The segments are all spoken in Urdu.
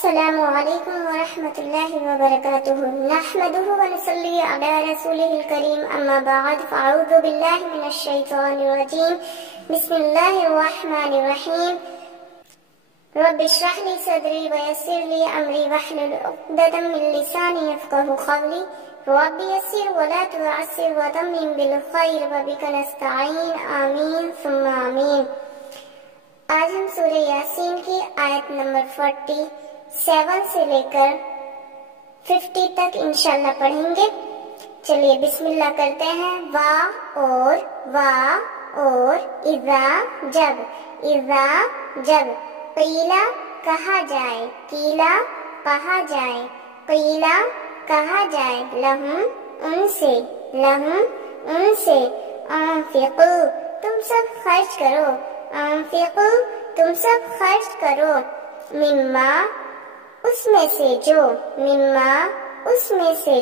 السلام علیکم ورحمۃ اللہ وبرکاتہ نحمدہ ونصلی علی رسولہ الکریم اما بعد فاعوذ باللہ من الشیطان الرجیم بسم اللہ الرحمن الرحیم رب اشرح لی صدری ویسر لی امری واحلل عقدۃ من لسانی یفقهوا قولی رب یسر ولا تعسر وتمم بالخیر وبک نستعین آمین ثم آمین۔ آج ہم سورہ یاسین کی آیت نمبر 47 سے لے کر 50 تک انشاءاللہ پڑھیں گے۔ چلیے بسم اللہ کرتے ہیں۔ وا اور اذا جب قیلا کہا جائے، قیلا کہا جائے، قیلا کہا جائے لہم ان سے انفقوا تم سب خرچ کرو، انفقوا تم سب خرچ کرو، مما اس میں سے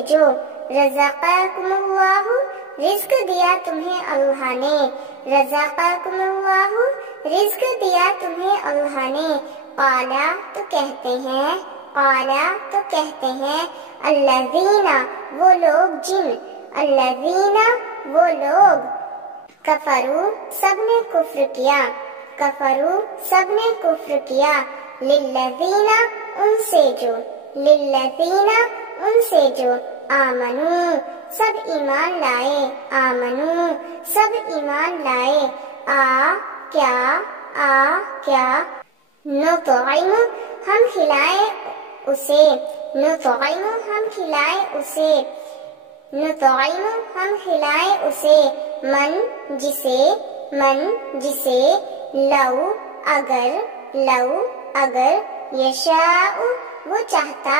جو رزقکم اللہ رزق دیا تمہیں اللہ نے، رزقکم اللہ رزق دیا تمہیں اللہ نے۔ قالا تو کہتے ہیں الذین وہ لوگ کفروا سب نے کفر کیا، للذین ان سے جو آمنو سب ایمان لائے، کیا نطعم ہم کھلائے اسے، من جسے لو اگر یشاء وہ چاہتا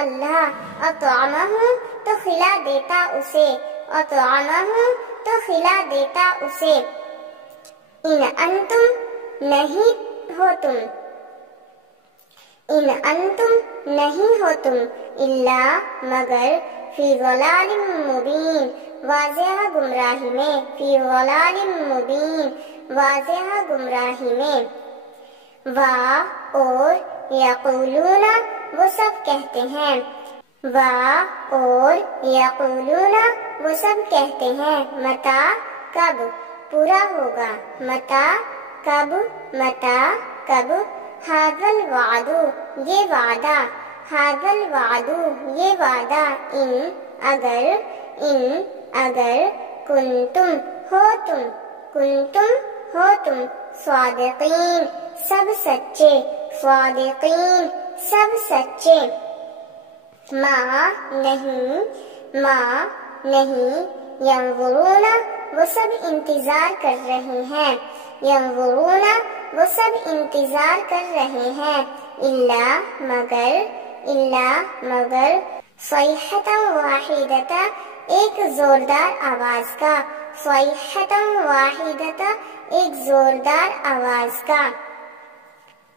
اللہ اطعمہ تو کھلا دیتا اسے، ان انتم نہیں ہو تم الا مگر فی ضلال مبین واضح گمراہی میں، اور یقولون وہ سب کہتے ہیں متا کب پورا ہوگا، متا کب ھذا الوعد یہ وعدہ ان اگر کنتم ہو تم صادقین سب سچے، ما نہیں ینظرون وہ سب انتظار کر رہے ہیں الا مگر صیحۃ واحدۃ ایک زوردار آواز کا،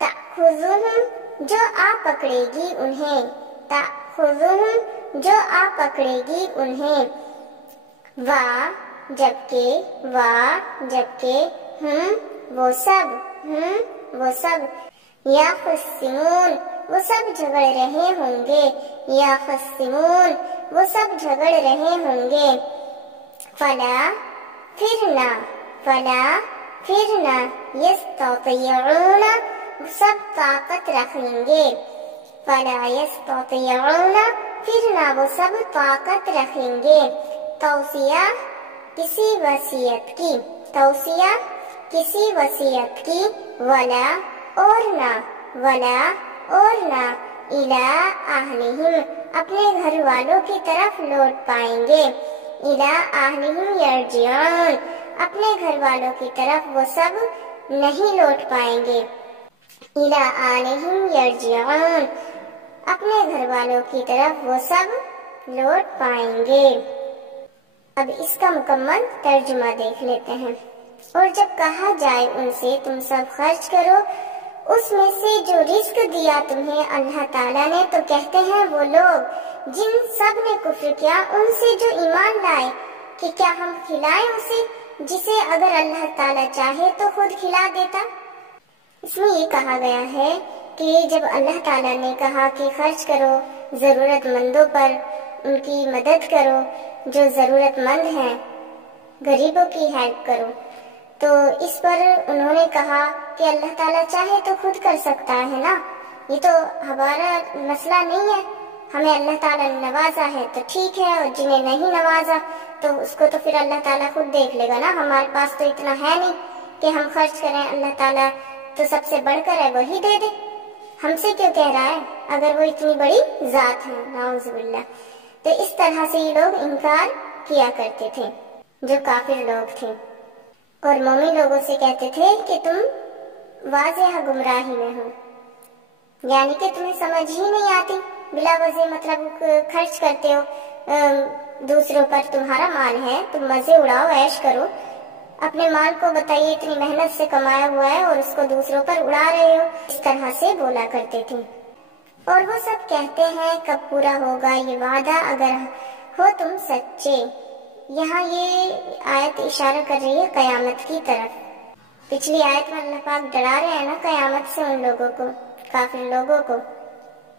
تأخذہم جو آ پکڑے گی انہیں، جبکہ وہ سب یخصمون وہ سب جھگڑ رہے ہوں گے، فلا پھر نہ یستطیعون سب طاقت رکھ لیں گے، فلا یستطیعون پھر نہ وہ سب طاقت رکھ لیں گے، توصیہ کسی وصیت کی، ولا اور نہ الی اہلہم اپنے گھر والوں کی طرف لوٹ پائیں گے، الی اہلہم یرجعون اپنے گھر والوں کی طرف وہ سب نہیں لوٹ پائیں گے، الی اہلہم یرجعون اپنے گھر والوں کی طرف وہ سب لوٹ پائیں گے۔ اب اس کا مکمل ترجمہ دیکھ لیتے ہیں۔ اور جب کہا جائے ان سے تم سب خرچ کرو اس میں سے جو رزق دیا تمہیں اللہ تعالیٰ نے، تو کہتے ہیں وہ لوگ جن سب نے کفر کیا ان سے جو ایمان لائے کہ کیا ہم کھلائیں اسے جسے اگر اللہ تعالیٰ چاہے تو خود کھلا دیتا۔ اس میں یہ کہا گیا ہے کہ جب اللہ تعالیٰ نے کہا کہ خرچ کرو ضرورت مندوں پر، ان کی مدد کرو، جو ضرورت مند ہیں غریبوں کی ہیلپ کرو، تو اس پر انہوں نے کہا کہ اللہ تعالیٰ چاہے تو خود کر سکتا ہے نا، یہ تو ہمارا مسئلہ نہیں ہے، ہمیں اللہ تعالیٰ نے نوازا ہے تو ٹھیک ہے، اور جنہیں نہیں نوازا تو اس کو تو پھر اللہ تعالیٰ خود دیکھ لے گا نا، ہمارے پاس تو اتنا ہے نہیں کہ ہم خرچ کریں، اللہ تعالیٰ تو سب سے بڑھ کر ہے وہی دے دے، ہم سے کیوں کہہ رہا ہے اگر وہ اتنی بڑی ذات ہے، نعوذ باللہ۔ تو اس طرح سے یہ لوگ انکار کیا کرتے تھے جو کافر لوگ تھے، اور مومن لوگوں سے کہتے تھے کہ تم واضح گمراہی میں ہو، یعنی کہ تمہیں سمجھ ہی نہیں آتی، بلا وجہ مطلب خرچ کرتے ہو، دوسروں پر تمہارا مال ہے، تم مزے اڑاؤ، عیش کرو، اپنے مال کو بتائیے اتنی محنت سے کمایا ہوا ہے اور اس کو دوسروں پر اڑا رہے ہو، اس طرح سے بولا کرتے تھے۔ اور وہ سب کہتے ہیں کب پورا ہوگا یہ وعدہ اگر ہو تم سچے۔ یہاں یہ آیت اشارہ کر رہی ہے قیامت کی طرف۔ پچھلی آیت میں اللہ پاک ڈرا رہے ہیں نا قیامت سے ان لوگوں کو، کافر لوگوں کو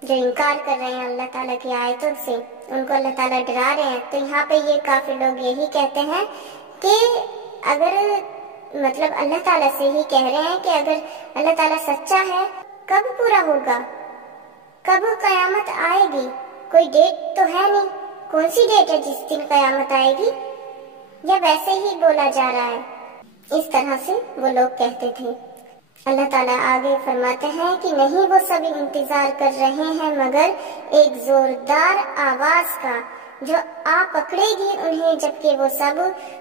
جو انکار کر رہے ہیں اللہ تعالیٰ کی آیتوں سے، ان کو اللہ تعالیٰ ڈرا رہے ہیں۔ تو یہاں پہ یہ کافر لوگ یہی کہتے ہیں کہ اگر مطلب اللہ تعالیٰ سے ہی کہہ رہے ہیں کہ اگر اللہ تعالیٰ سچا ہے کب پورا ہوگا، کب قیامت آئے گی، کوئی ڈیٹ تو ہے نہیں، کون سی ڈیٹ ہے جس دن قیامت آئے گی، یا ویسے ہی بولا جا رہا ہے، اس طرح سے وہ لوگ کہتے تھے۔ اللہ تعالیٰ آگے فرماتے ہیں کہ نہیں، وہ سب انتظار کر رہے ہیں مگر ایک زوردار آواز کا جو آ پکڑے گی انہیں، جبکہ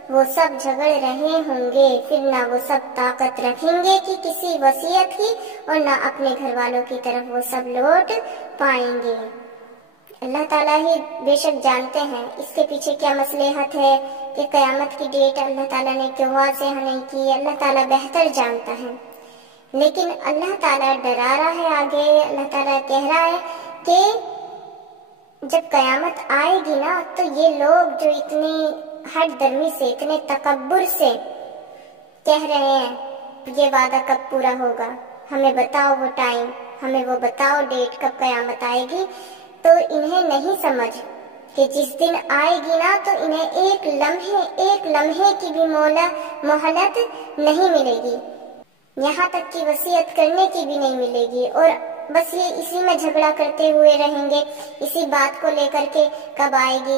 وہ سب جھگڑ رہے ہوں گے، پھر نہ وہ سب طاقت رکھیں گے کہ کسی وصیت کی، اور نہ اپنے گھر والوں کی طرف وہ سب لوٹ پائیں گے۔ اللہ تعالیٰ ہی بے شک جانتے ہیں اس کے پیچھے کیا مصلحت ہے کہ قیامت کی ڈیٹ اللہ تعالیٰ نے کیوں واضح نہیں کی، اللہ تعالیٰ بہتر جانتا ہے۔ لیکن اللہ تعالیٰ ڈرا رہا ہے آگے، اللہ تعالیٰ کہہ رہا ہے کہ جب قیامت آئے گی نا تو یہ لوگ جو اتنی ہٹ درمی سے، اتنے تکبر سے کہہ رہے ہیں یہ وعدہ کب پورا ہوگا، ہمیں بتاؤ وہ ٹائم، ہمیں وہ بتاؤ ڈیٹ کب قیامت آئے گی، تو انہیں نہیں سمجھ کہ جس دن آئے گی نا تو انہیں ایک لمحے کی بھی مہلت نہیں ملے گی، یہاں تک کہ وصیت کرنے کی بھی نہیں ملے گی، اور بس یہ اسی میں جھگڑا کرتے ہوئے رہیں گے، اسی بات کو لے کر کے کب آئے گی،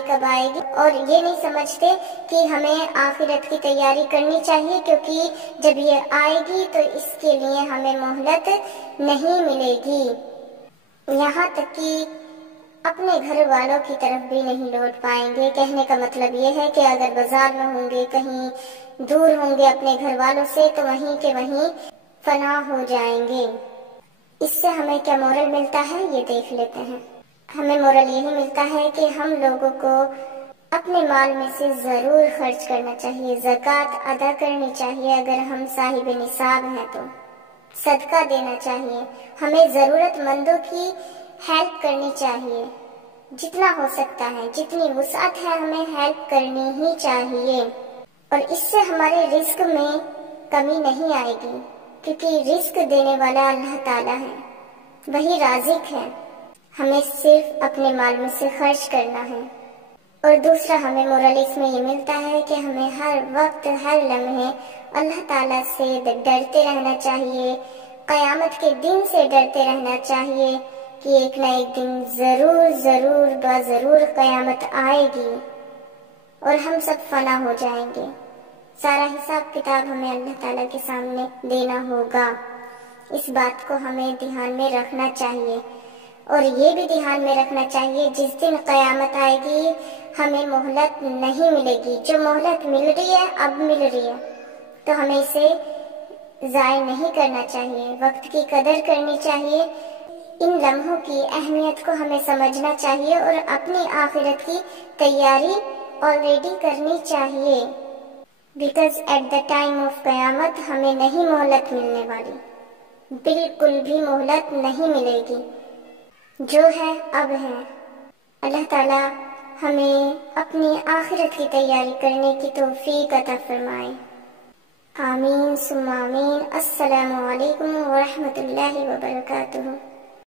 اور یہ نہیں سمجھتے کہ ہمیں آخرت کی تیاری کرنی چاہیے، کیونکہ جب یہ آئے گی تو اس کے لیے ہمیں مہلت نہیں ملے گی، یہاں تک کہ اپنے گھر والوں کی طرف بھی نہیں لوٹ پائیں گے۔ کہنے کا مطلب یہ ہے کہ اگر بازار میں ہوں گے، کہیں دور ہوں گے اپنے گھر والوں سے، تو وہیں کے وہیں فنا ہو جائیں گے۔ اس سے ہمیں کیا مورل ملتا ہے یہ دیکھ لیتے ہیں۔ ہمیں مورل یہی ملتا ہے کہ ہم لوگوں کو اپنے مال میں سے ضرور خرچ کرنا چاہیے، زکوٰۃ ادا کرنی چاہیے، اگر ہم صاحب نصاب ہیں تو صدقہ دینا چاہیے، ہمیں ضرورت مندوں کی ہیلپ کرنی چاہیے، جتنا ہو سکتا ہے، جتنی وسعت ہے ہمیں ہیلپ کرنی ہی چاہیے، اور اس سے ہمارے رزق میں کمی نہیں آئے گی، کیونکہ رزق دینے والا اللہ تعالیٰ ہے، وہی رازق ہے، ہمیں صرف اپنے مال میں سے خرچ کرنا ہے۔ اور دوسرا ہمیں مورل اس میں یہ ملتا ہے کہ ہمیں ہر وقت، ہر لمحے اللہ تعالیٰ سے ڈرتے رہنا چاہیے، قیامت کے دن سے ڈرتے رہنا چاہیے کہ ایک نہ ایک دن ضرور قیامت آئے گی اور ہم سب فنا ہو جائیں گے، سارا حساب کتاب ہمیں اللہ تعالیٰ کے سامنے دینا ہوگا۔ اس بات کو ہمیں دھیان میں رکھنا چاہیے، اور یہ بھی دھیان میں رکھنا چاہیے جس دن قیامت آئے گی ہمیں مہلت نہیں ملے گی، جو مہلت مل رہی ہے اب مل رہی ہے تو ہمیں اسے ضائع نہیں کرنا چاہیے، وقت کی قدر کرنی چاہیے، ان لمحوں کی اہمیت کو ہمیں سمجھنا چاہیے اور اپنی آخرت کی تیاری آلریڈی کرنی چاہیے، because at the time of قیامت ہمیں نہیں مہلت ملنے والی، بالکل بھی مہلت نہیں ملے گی، جو ہے اب ہے۔ اللہ تعالیٰ ہمیں اپنی آخرت کی تیاری کرنے کی توفیق عطا فرمائے۔ آمین ثم آمین۔ السلام علیکم ورحمۃ اللہ وبرکاتہ۔